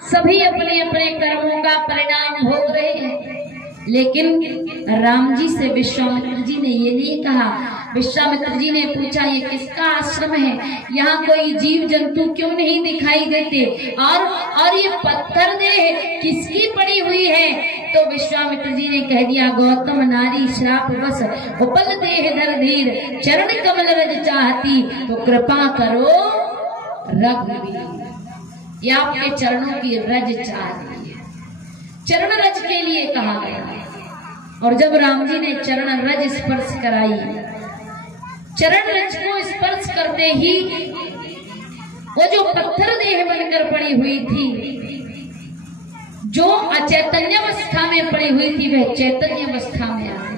सभी अपने अपने कर्मों का परिणाम भोग रहे हैं, लेकिन राम जी से विश्वामित्र जी ने ये नहीं कहा। विश्वामित्र जी ने पूछा ये किसका आश्रम है, यहाँ कोई जीव जंतु क्यों नहीं दिखाई देते, और ये पत्थर देह किसकी पड़ी हुई है? तो विश्वामित्र जी ने कह दिया, गौतम नारी श्राप बस उपल देह धर धीर, चरण कमल रज चाहती, तो कृपा करो रघुवीर। ये आपके चरणों की रज चाहती है, चरण रज के लिए कहा गया। और जब राम जी ने चरण रज स्पर्श कराई, चरण रज को स्पर्श करते ही वो जो पत्थर देह बनकर पड़ी हुई थी, जो अचैतन्य अवस्था में पड़ी हुई थी, वह चैतन्य अवस्था में आ गई।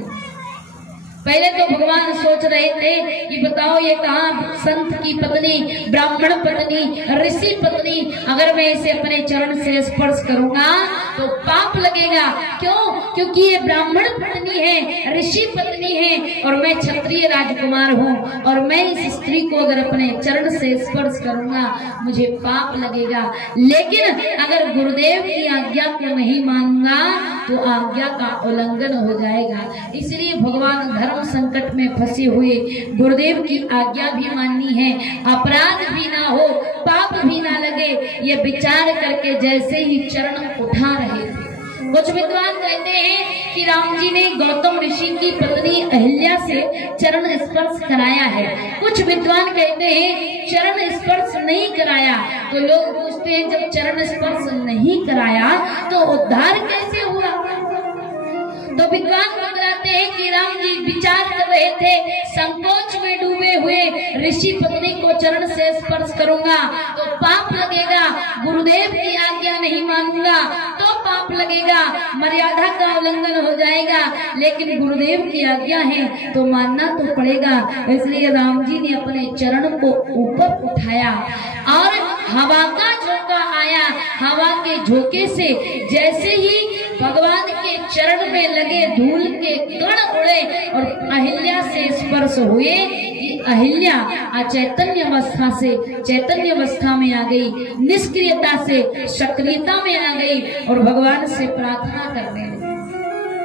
पहले तो भगवान सोच रहे थे कि बताओ ये कहाँ संत की पत्नी, ब्राह्मण पत्नी, ऋषि पत्नी, अगर मैं इसे अपने चरण से स्पर्श करूंगा तो पाप लगेगा। क्यों? क्योंकि ये ब्राह्मण पत्नी है, ऋषि पत्नी है, और मैं क्षत्रिय राजकुमार हूँ, और मैं इस स्त्री को अगर अपने चरण से स्पर्श करूंगा मुझे पाप लगेगा। लेकिन अगर गुरुदेव की आज्ञा को नहीं मानूंगा तो आज्ञा का उल्लंघन हो जाएगा। इसलिए भगवान धर्म संकट में फंसे हुए गुरुदेव की आज्ञा भी माननी है, अपराध भी ना हो, पाप भी ना लगे, ये विचार करके जैसे ही चरण उठा रहे थे। कुछ विद्वान कहते हैं कि राम जी ने गौतम ऋषि की पत्नी अहिल्या से चरण स्पर्श कराया है। कुछ विद्वान कहते हैं चरण स्पर्श नहीं कराया। तो लोग पूछते हैं जब चरण स्पर्श नहीं कराया तो उद्धार कैसे हुआ? तो विद्वान बतलाते हैं कि राम जी विचार कर रहे थे, संकोच में डूबे हुए ऋषि पत्नी को चरण से स्पर्श करूंगा तो पाप लगेगा, गुरुदेव की आज्ञा नहीं मानूंगा तो पाप लगेगा, मर्यादा का उल्लंघन हो जाएगा, लेकिन गुरुदेव की आज्ञा है तो मानना तो पड़ेगा। इसलिए राम जी ने अपने चरण को ऊपर उठाया और हवा का झोंका आया। हवा के झोंके से जैसे ही भगवान के चरण में लगे धूल के कण उड़े और अहिल्या से स्पर्श हुए कि अहिल्या अचैतन्य अवस्था से चैतन्य अवस्था में आ गई, निष्क्रियता से सक्रियता में आ गई और भगवान से प्रार्थना करने लगी,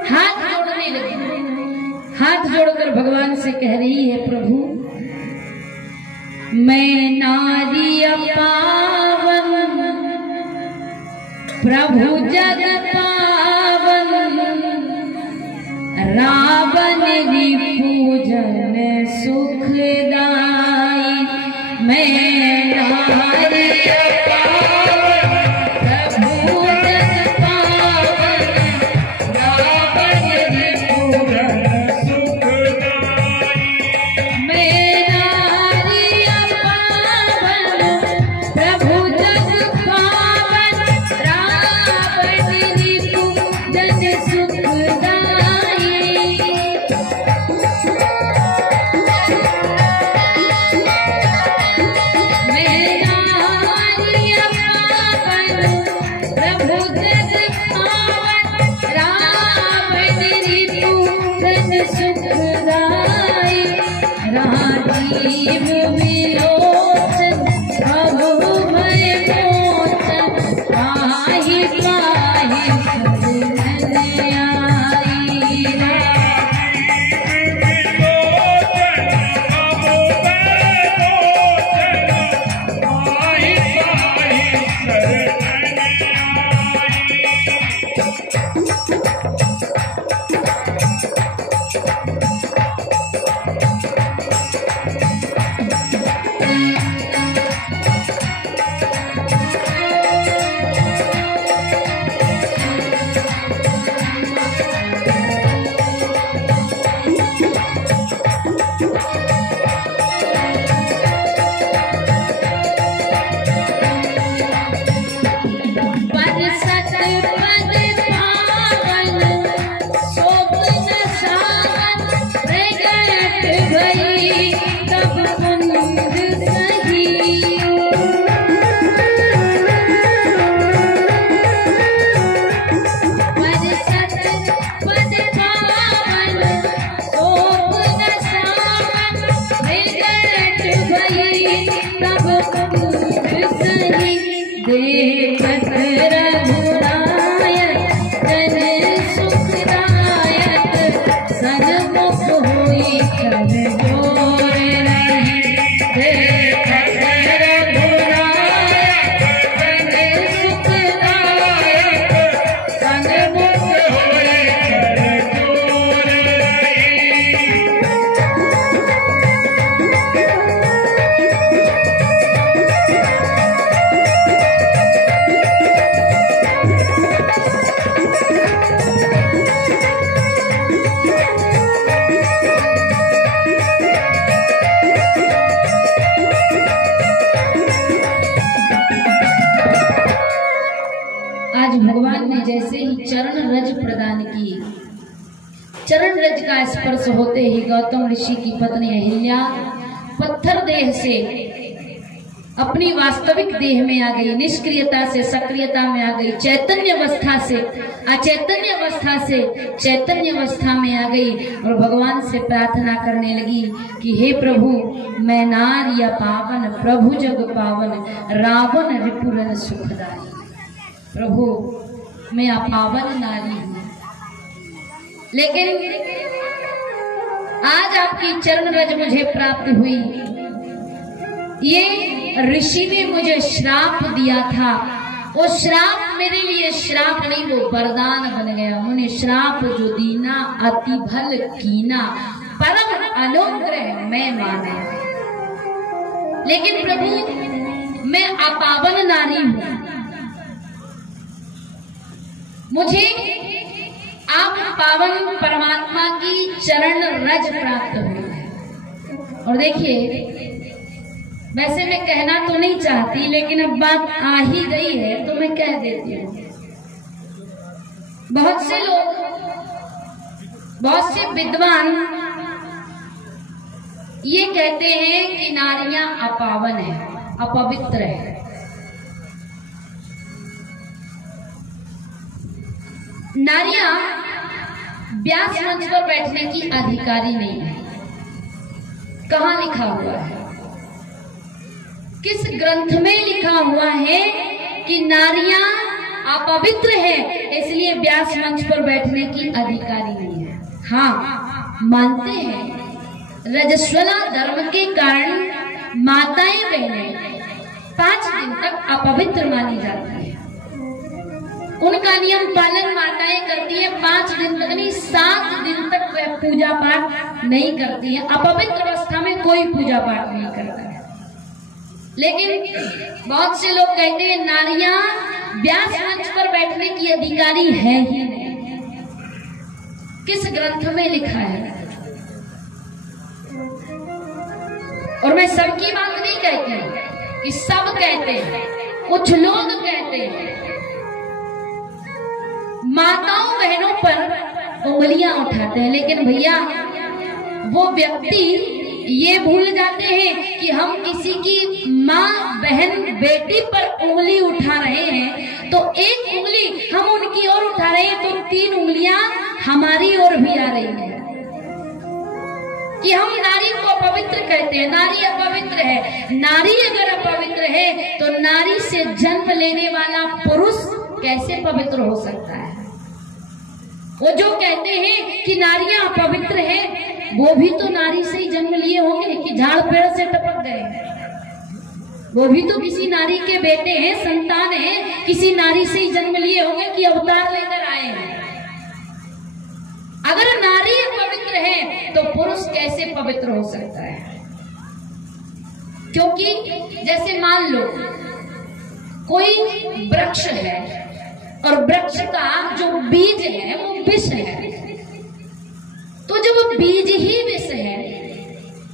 हाथ जोड़ने लगी। हाथ जोड़कर भगवान से कह रही है, प्रभु मैं नारी पावन, प्रभु जग पावन, रावण पूजन सुखदाई। मैं नारी पावन, प्रभु जग पावन, रावण पूजन सुखदाई। मैं नारी पावन, प्रभु जग पावन, रावण पूजन सुखदाई। आज भगवान ने जैसे ही चरण रज प्रदान की, चरण रज का स्पर्श होते ही गौतम ऋषि की पत्नी अहिल्या पत्थर देह से अपनी वास्तविक देह में आ गई, निष्क्रियता से सक्रियता में आ गई, चैतन्य अवस्था से अचैतन्य अवस्था से चैतन्य अवस्था में आ गई और भगवान से प्रार्थना करने लगी कि हे प्रभु, मैं नारी पावन प्रभु जग पावन रावण रिपुरन सुखदाई। प्रभु, मैं अपावन नारी हूँ, लेकिन आज आपकी चरण रज मुझे प्राप्त हुई। ये ऋषि ने मुझे श्राप दिया था, वो श्राप मेरे लिए श्राप नहीं, वो वरदान बन गया। उन्हें श्राप जो दीना अति भल कीना, परम अनुग्रह मैं माना। लेकिन प्रभु, मैं अपावन नारी हूँ, मुझे आप पावन परमात्मा की चरण रज प्राप्त हुई है। और देखिए, वैसे मैं कहना तो नहीं चाहती, लेकिन अब बात आ ही गई है तो मैं कह देती हूँ। बहुत से लोग, बहुत से विद्वान ये कहते हैं कि नारियां अपावन है, अपवित्र है। नारियां व्यास मंच पर बैठने की अधिकारी नहीं है। कहाँ लिखा हुआ है? किस ग्रंथ में लिखा हुआ है कि नारियां अपवित्र है, इसलिए व्यास मंच पर बैठने की अधिकारी नहीं है? हाँ, मानते हैं रजस्वला धर्म के कारण माताएं बहनें 5 दिन तक अपवित्र मानी जाती है। उनका नियम पालन माताएं करती है, 5 दिन तक नहीं, 7 दिन तक वह पूजा पाठ नहीं करती है। अपवित्र अवस्था में कोई पूजा पाठ नहीं करता है। लेकिन बहुत से लोग कहते हैं नारियां व्यास मंच पर बैठने की अधिकारी है ही नहीं। किस ग्रंथ में लिखा है? और मैं सबकी बात नहीं कहती कि सब कहते हैं, कुछ लोग कहते हैं। माताओं बहनों पर उंगलियां उठाते हैं, लेकिन भैया वो व्यक्ति ये भूल जाते हैं कि हम किसी की माँ बहन बेटी पर उंगली उठा रहे हैं, तो एक उंगली हम उनकी ओर उठा रहे हैं, तो 3 उंगलियां हमारी ओर भी आ रही है। कि हम नारी को अपवित्र कहते हैं, नारी अपवित्र है। नारी अगर अपवित्र है तो नारी से जन्म लेने वाला पुरुष कैसे पवित्र हो सकता है? वो जो कहते हैं कि नारियां अपवित्र हैं, वो भी तो नारी से ही जन्म लिए होंगे कि झाड़ पेड़ से टपक गए? वो भी तो किसी नारी के बेटे हैं, संतान हैं, किसी नारी से ही जन्म लिए होंगे कि अवतार लेकर आए हैं। अगर नारी पवित्र है तो पुरुष कैसे पवित्र हो सकता है? क्योंकि जैसे मान लो कोई वृक्ष है और वृक्ष का जो बीज है वो विष है, तो जब वो बीज ही विष है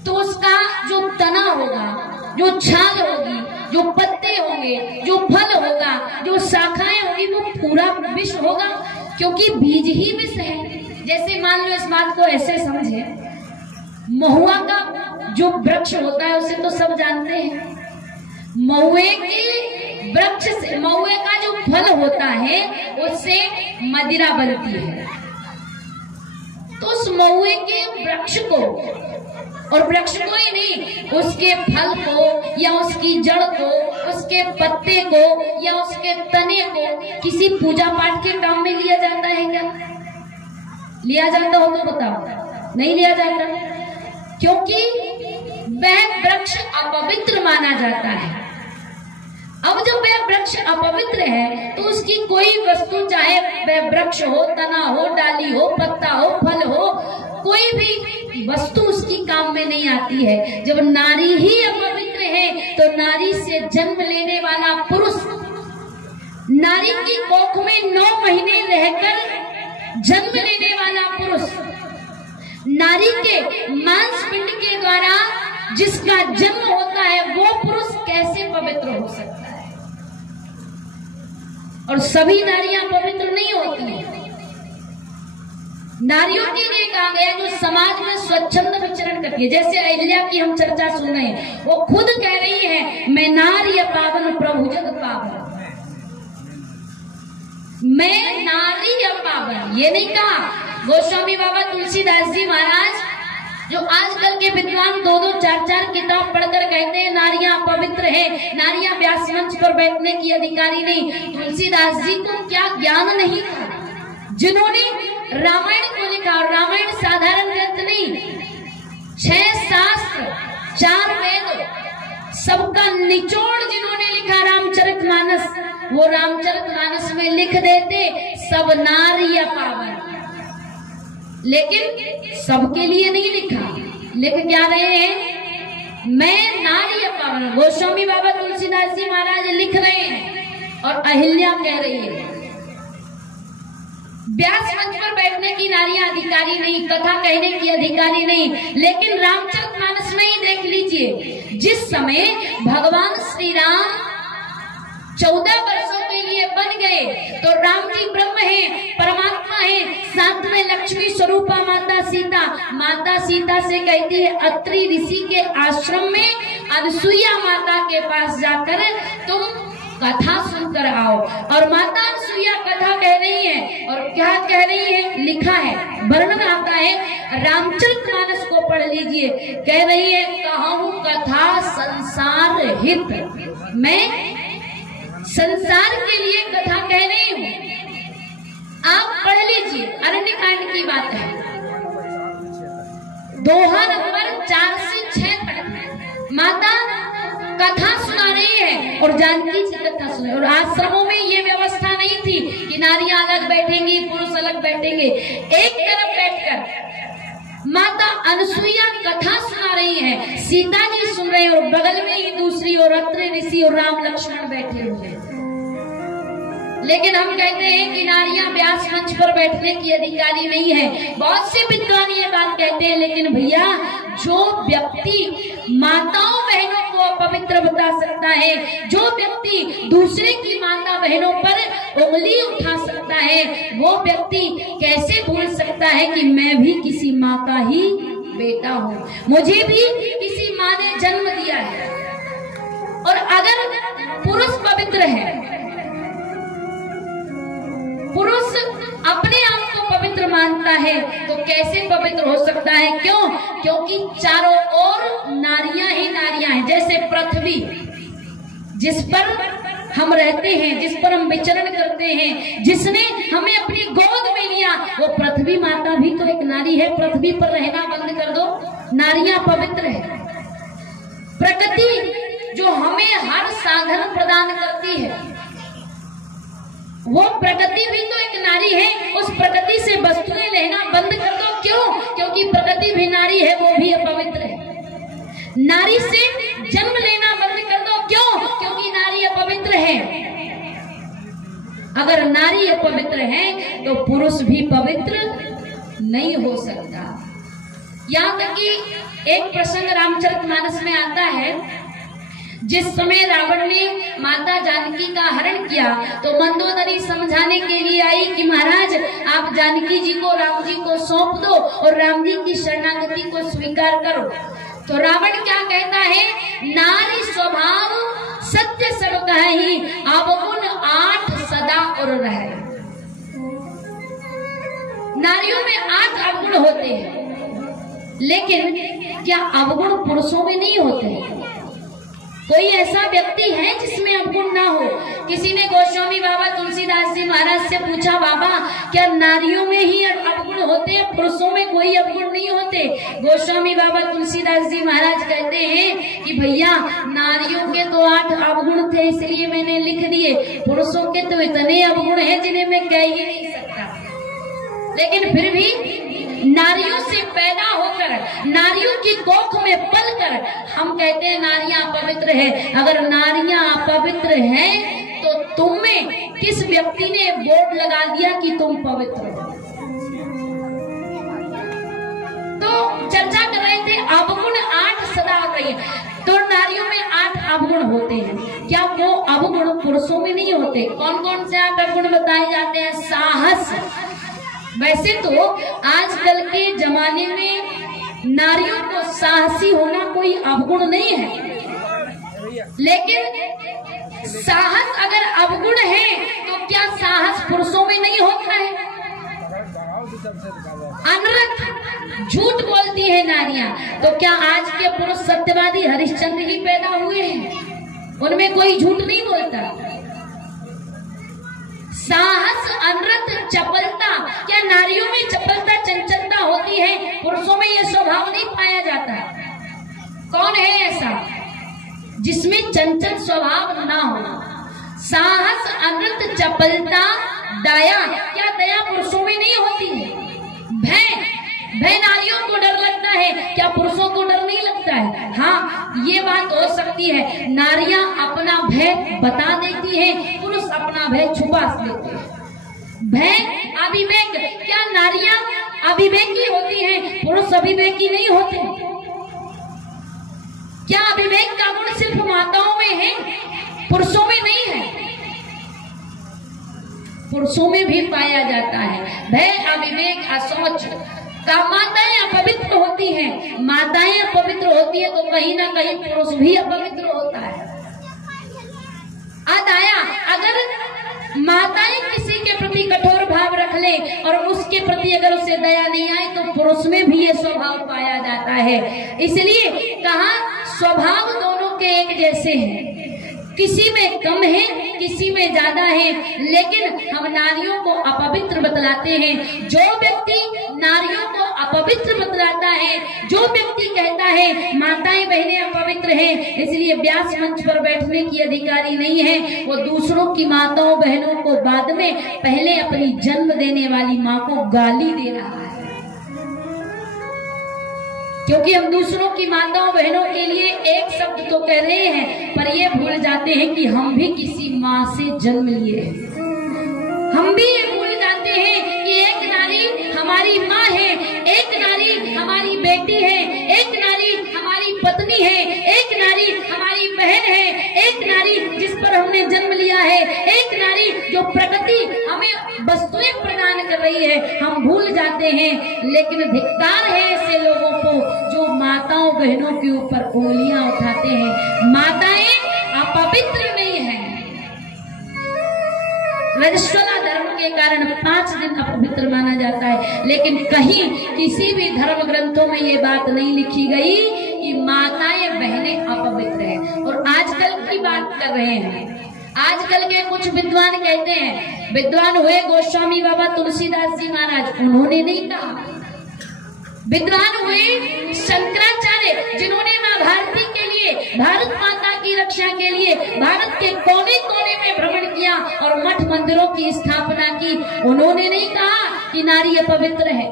तो उसका जो तना होगा, जो छाल होगी, जो पत्ते होंगे, जो फल होगा, जो शाखाएं होगी, वो पूरा विष होगा, क्योंकि बीज ही विष है। जैसे मान लो, इस बात को ऐसे समझे, महुआ का जो वृक्ष होता है उसे तो सब जानते हैं। महुए के वृक्ष से, महुए का जो फल होता है उससे मदिरा बनती है। तो उस महुए के वृक्ष को, और वृक्ष को ही नहीं, उसके फल को या उसकी जड़ को, उसके पत्ते को या उसके तने को किसी पूजा पाठ के काम में लिया जाता है क्या? लिया जाता हो तो बताओ। नहीं लिया जाता, क्योंकि वह वृक्ष अपवित्र माना जाता है। अब जब वह वृक्ष अपवित्र है तो उसकी कोई वस्तु, चाहे वह वृक्ष हो, तना हो, डाली हो, पत्ता हो, फल हो, कोई भी वस्तु उसकी काम में नहीं आती है। जब नारी ही अपवित्र है तो नारी से जन्म लेने वाला पुरुष, नारी की कोख में 9 महीने रहकर जन्म लेने वाला पुरुष, नारी के मांस पिंड के द्वारा जिसका जन्म होता है, वो पुरुष कैसे पवित्र हो सकता है? और सभी नारियां पवित्र नहीं होती हैं। नारियों के लिए कहा गया जो समाज में स्वच्छंद विचरण करती है, जैसे अहिल्या की हम चर्चा सुन रहे हैं, वो खुद कह रही है मैं नारी पावन प्रभु जग पावन, मैं नारी पावन। ये नहीं कहा। गोस्वामी बाबा तुलसीदास जी महाराज जो आजकल के विद्वान 2-2, 4-4 किताब पढ़कर कहते हैं नारियां पवित्र है, नारियां व्यास मंच पर बैठने की अधिकारी नहीं। तुलसीदास जी को क्या ज्ञान नहीं था जिन्होंने रामायण को लिखा। और रामायण साधारण ग्रंथ नहीं, 6 शास्त्र 4 वेद सबका निचोड़ जिन्होंने लिखा रामचरितमानस, वो रामचरितमानस में लिख देते सब नारी पावन, लेकिन सबके लिए नहीं लिखा। लिख क्या रहे हैं? मैं नारी पावन। गोस्वामी बाबा तुलसीदास जी महाराज लिख रहे हैं और अहिल्या कह रही है व्यास मंच पर बैठने की नारियां अधिकारी नहीं, कथा कहने की अधिकारी नहीं। लेकिन रामचरितमानस में ही देख लीजिए, जिस समय भगवान श्री राम 14 वर्षों के लिए बन गए तो राम जी ब्रह्म है, परमात्मा है, साथ में लक्ष्मी स्वरूपा माता सीता से कहती है अत्रि ऋषि के आश्रम में अनसुईया माता के पास जाकर तुम कथा सुनकर आओ। और माता अनसुईया कथा कह रही है, और क्या कह रही है? लिखा है, वर्णन आता है, रामचरितमानस को पढ़ लीजिए। कह रही है कहूं कथा संसार हित, मैं संसार के लिए कथा कह रही हूँ। आप पढ़ लीजिए, अरण्यकांड की बात है, दोहा नंबर 4 से 6 तक माता कथा सुना रही है और जानकी जी कथा सुना। और आश्रमों में ये व्यवस्था नहीं थी कि नारियां अलग बैठेंगी, पुरुष अलग बैठेंगे। एक तरफ बैठकर माता अनसुईया कथा सुना रही है, सीता जी सुन रहे हैं, और बगल में ही दूसरी ओर अत्रि ऋषि और राम लक्ष्मण बैठे हुए हैं। लेकिन हम कहते हैं कि नारियां व्यास मंच पर बैठने की अधिकारी नहीं है। बहुत से विद्वान ये बात कहते हैं, लेकिन भैया जो व्यक्ति माताओं बहनों को अपवित्र बता सकता है, जो व्यक्ति दूसरे की माता बहनों पर उंगली उठा सकता है, वो व्यक्ति कैसे भूल सकता है कि मैं भी किसी माँ का ही बेटा हूँ, मुझे भी किसी माँ ने जन्म दिया है। और अगर पुरुष पवित्र है, पुरुष अपने आप को पवित्र मानता है, तो कैसे पवित्र हो सकता है? क्यों? क्योंकि चारों ओर नारियां ही नारियां हैं। जैसे पृथ्वी जिस पर हम रहते हैं, जिस पर हम विचरण करते हैं, जिसने हमें अपनी गोद में लिया, वो पृथ्वी माता भी तो एक नारी है। पृथ्वी पर रहना बंद कर दो, नारियां पवित्र है। प्रकृति जो हमें हर साधन प्रदान करती है, वो प्रकृति भी तो एक नारी है। उस प्रकृति से वस्तुएं लेना बंद कर दो। क्यों? क्योंकि प्रकृति भी नारी है, वो भी अपवित्र है। नारी से जन्म लेना बंद कर दो। क्यों? क्योंकि नारी अपवित्र है। अगर नारी अपवित्र है तो पुरुष भी पवित्र नहीं हो सकता। यहाँ तक कि एक प्रसंग रामचरितमानस में आता है, जिस समय रावण ने माता जानकी का हरण किया तो मंदोदरी समझाने के लिए आई कि महाराज आप जानकी जी को राम जी को सौंप दो और राम जी की शरणागति को स्वीकार करो। तो रावण क्या कहता है? नारी स्वभाव सत्य सब कहि, अवगुण 8 सदा और रहे। नारियों में 8 अवगुण होते हैं, लेकिन क्या अवगुण पुरुषों में नहीं होते हैं? कोई ऐसा व्यक्ति है जिसमें अवगुण ना हो? किसी ने गोस्वामी बाबा तुलसीदास जी महाराज से पूछा, बाबा क्या नारियों में ही अवगुण होते हैं, पुरुषों में कोई अवगुण नहीं होते? गोस्वामी बाबा तुलसीदास जी महाराज कहते हैं कि भैया नारियों के तो 8 अवगुण थे, इसलिए मैंने लिख दिए। पुरुषों के तो इतने अवगुण हैं जिन्हें मैं कह ही नहीं सकता। लेकिन फिर भी नारियों से पैदा होकर, नारियों की कोख में पलकर हम कहते हैं नारियां पवित्र है। अगर नारियां अपवित्र हैं तो तुम में किस व्यक्ति ने बोर्ड लगा दिया कि तुम पवित्र हो? तो चर्चा कर रहे थे अवगुण 8 सदा हो रही है। तो नारियों में 8 अवगुण होते हैं। क्या वो अवगुण पुरुषों में नहीं होते? कौन कौन से 8 अवगुण बताए जाते हैं? साहस। वैसे तो आजकल के जमाने में नारियों को साहसी होना कोई अवगुण नहीं है, लेकिन साहस अगर अवगुण है तो क्या साहस पुरुषों में नहीं होता है? अनर्थ झूठ बोलती है नारियां, तो क्या आज के पुरुष सत्यवादी हरिश्चंद्र ही पैदा हुए हैं? उनमें कोई झूठ नहीं बोलता। साहस, अनर्थ, चपलता, क्या नारियों में चपलता, चंचलता होती है? पुरुषों में यह स्वभाव नहीं पाया जाता। कौन है ऐसा जिसमें चंचल स्वभाव ना हो? साहस, अनर्थ, चपलता, दया, क्या दया पुरुषों में नहीं होती है? भय नारियों को डर लगता है, क्या पुरुषों को डर नहीं लगता है? हाँ, ये बात हो सकती है, नारियां अपना भय बता देती हैं, पुरुष अपना भय छुपा लेते हैं। भय, अविवेक, क्या नारियां अविवेकी होती हैं, पुरुष अविवेकी नहीं होते? क्या अविवेक का गुण सिर्फ माताओं में है, पुरुषों में नहीं है? पुरुषों में भी पाया जाता है। भय, अविवेक, असोच का माताएं अपवित्र होती हैं। माताएं अपवित्र होती है तो कहीं ना कहीं पुरुष भी अपवित्र होता है। अदया, अगर माताएं किसी के प्रति कठोर भाव रख ले और उसके प्रति अगर उसे दया नहीं आए तो पुरुष में भी ये स्वभाव पाया जाता है। इसलिए कहा स्वभाव दोनों के एक जैसे हैं, किसी में कम है, किसी में ज्यादा है, लेकिन हम नारियों को अपवित्र बतलाते हैं। जो व्यक्ति नारियों को अपवित्र बतलाता है, जो व्यक्ति कहता है माताएं बहनें अपवित्र हैं, इसलिए व्यास मंच पर बैठने की अधिकारी नहीं है, वो दूसरों की माताओं बहनों को बाद में पहले अपनी जन्म देने वाली माँ को गाली दे रहा है। क्योंकि हम दूसरों की माताओं बहनों के लिए एक शब्द तो कह रहे हैं, पर ये भूल जाते हैं कि हम भी किसी माँ से जन्म लिए हैं। हम भी ये भूल जाते हैं कि एक नारी हमारी माँ है, एक नारी हमारी बेटी है, एक नारी हमारी पत्नी है, एक नारी हमारी बहन है, एक नारी जिस पर हमने जन्म लिया है, एक नारी जो प्रकृति हमें वस्तुएं प्रदान कर रही है, हम भूल जाते हैं। लेकिन धिक्कार है ऐसे लोगों को जो माताओं बहनों के ऊपर उंगलियां उठाते हैं। माताएं अपवित्र नहीं है। रजस्वला धर्म के कारण 5 दिन अपवित्र माना जाता है, लेकिन कहीं किसी भी धर्म ग्रंथों में ये बात नहीं लिखी गई कि माताएं बहनें अपवित्र हैं। और आजकल की बात कर रहे हैं, आजकल के कुछ विद्वान कहते हैं, विद्वान हुए गोस्वामी बाबा तुलसीदास जी महाराज, उन्होंने नहीं कहा। विद्वान हुए शंकराचार्य, जिन्होंने माँ भारती के लिए, भारत माता की रक्षा के लिए भारत के कोने कोने में भ्रमण किया और मठ मंदिरों की स्थापना की, उन्होंने नहीं कहा कि नारी अपवित्र है।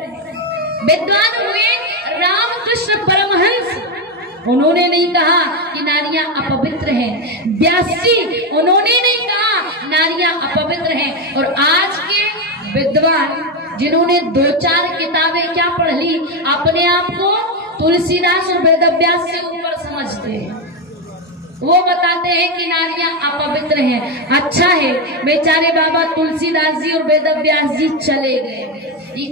विद्वान हुए रामकृष्ण परमहंस, उन्होंने नहीं कहा कि नारियां अपवित्र हैं। व्यास जी, उन्होंने नहीं कहा नारियां अपवित्र हैं। और आज के विद्वान जिन्होंने 2-4 किताबें क्या पढ़ ली, अपने आप को तुलसीदास और वेदव्यास से ऊपर समझते हैं, वो बताते हैं कि नारियां अपवित्र हैं। अच्छा है, बेचारे बाबा तुलसीदास जी और वेदव्यास जी चले गए।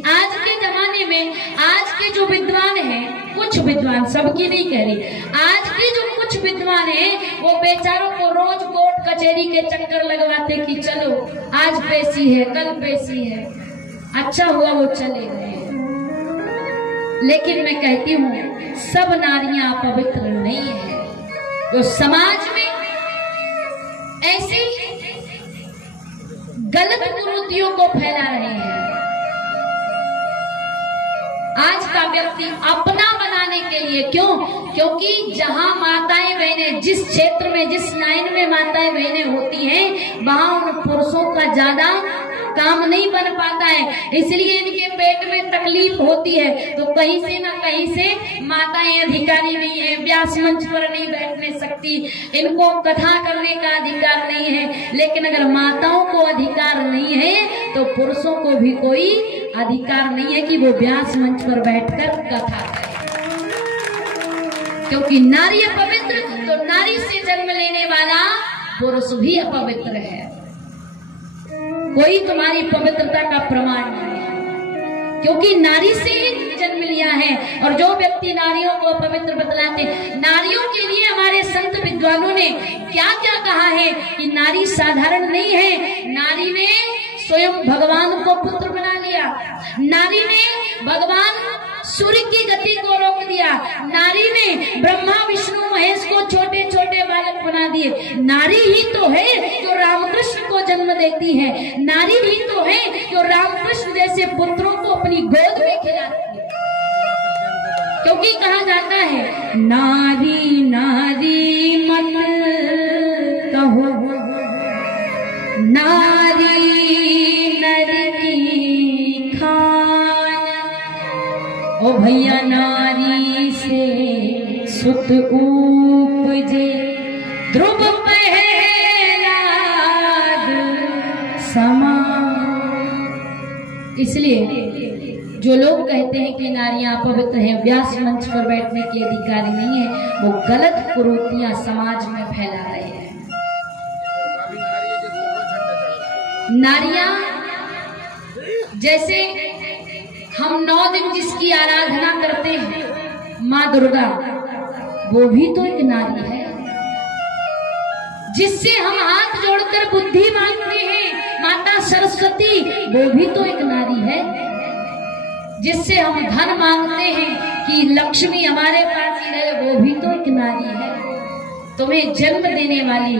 आज के जमाने में आज के जो विद्वान हैं, कुछ विद्वान, सबकी नहीं कह रही, आज के जो कुछ विद्वान हैं, वो बेचारों को रोज कोर्ट कचहरी के चक्कर लगवाते कि चलो आज पेशी है, कल पेशी है। अच्छा हुआ वो चले गए। लेकिन मैं कहती हूँ सब नारियां पवित्र नहीं है। तो समाज में ऐसी गलत कुरीतियों को फैला रहे हैं। आज का व्यक्ति अपना बनाने के लिए, क्यों? क्योंकि जहां माताएं बहनें, जिस क्षेत्र में, जिस लाइन में माताएं बहनें होती हैं, वहां उन पुरुषों का ज्यादा काम नहीं बन पाता है, इसलिए इनके पेट में तकलीफ होती है। तो कहीं से ना कहीं से माताएं अधिकारी नहीं है, व्यास मंच पर नहीं बैठने सकती, इनको कथा करने का अधिकार नहीं है। लेकिन अगर माताओं को अधिकार नहीं है तो पुरुषों को भी कोई अधिकार नहीं है कि वो व्यास मंच पर बैठकर कथा करें, क्योंकि नारी पवित्र पुरुष भी अपवित्र है, कोई तुम्हारी पवित्रता का प्रमाण नहीं है, क्योंकि नारी से ही जन्म लिया है। और जो व्यक्ति नारियों को अपवित्र बतलाते, नारियों के लिए हमारे संत विद्वानों ने क्या क्या कहा है कि नारी साधारण नहीं है। नारी ने स्वयं भगवान को पुत्र बना लिया, नारी ने भगवान सूर्य की गति को रोक दिया, नारी ने ब्रह्मा विष्णु महेश को छोटे छोटे बालक बना दिए। नारी ही तो है जो रामकृष्ण को जन्म देती है, नारी ही तो है जो रामकृष्ण जैसे पुत्रों को अपनी गोद में खिलाती है। क्योंकि कहा जाता है नारी नारी मत कहो, नारी नर की खान, ओ भैया नारी से सुत उपजे ध्रुव प्रहलाद समान। इसलिए जो लोग कहते हैं कि नारियां अपवित्र हैं, व्यास मंच पर बैठने के अधिकारी नहीं है, वो गलत कुरीतियां समाज में फैला रहे हैं। नारियां जैसे हम 9 दिन जिसकी आराधना करते हैं माँ दुर्गा, वो भी तो एक नारी है। जिससे हम हाथ जोड़कर बुद्धि मांगते हैं माता सरस्वती, वो भी तो एक नारी है। जिससे हम धन मांगते हैं कि लक्ष्मी हमारे पास ही रहे, वो भी तो एक नारी है। तुम्हें जन्म देने वाली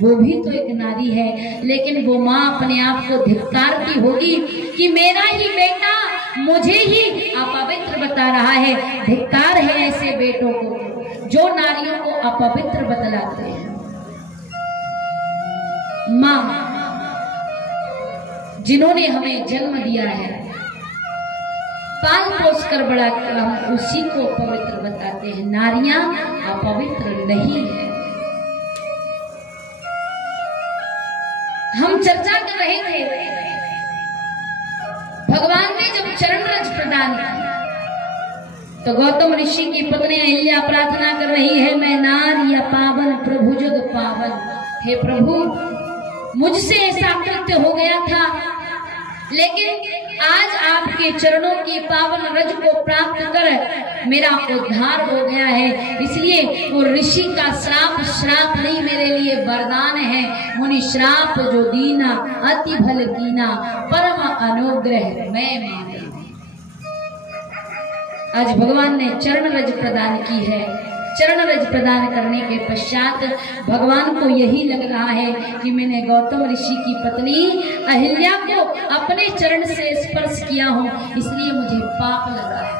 वो भी तो एक नारी है। लेकिन वो माँ अपने आप को धिक्कारती होगी कि मेरा ही बेटा मुझे ही अपवित्र बता रहा है। धिक्कार है ऐसे बेटों को जो नारियों को अपवित्र बतलाते हैं। माँ जिन्होंने हमें जन्म दिया है, पाल पोस कर बड़ा कर, हम उसी को पवित्र बताते हैं। नारियां अपवित्र नहीं है। हम चर्चा कर रहे थे, भगवान ने जब चरण रज प्रदान की तो गौतम ऋषि की पत्नी अहिल्या प्रार्थना कर रही है, मैं नारी पावन प्रभु जग पावन। हे प्रभु, मुझसे ऐसा कृत्य हो गया था, लेकिन आज आपके चरणों की पावन रज को प्राप्त कर मेरा उद्धार हो गया है। इसलिए वो ऋषि का श्राप नहीं, मेरे लिए वरदान है। मुनि श्राप जो दीना अति भल कीना, परम अनुग्रह मैं मांगी। आज भगवान ने चरण रज प्रदान की है। चरण रज प्रदान करने के पश्चात भगवान को यही लग रहा है कि मैंने गौतम ऋषि की पत्नी अहिल्या को अपने चरण से स्पर्श किया हूं, इसलिए मुझे पाप लगा है।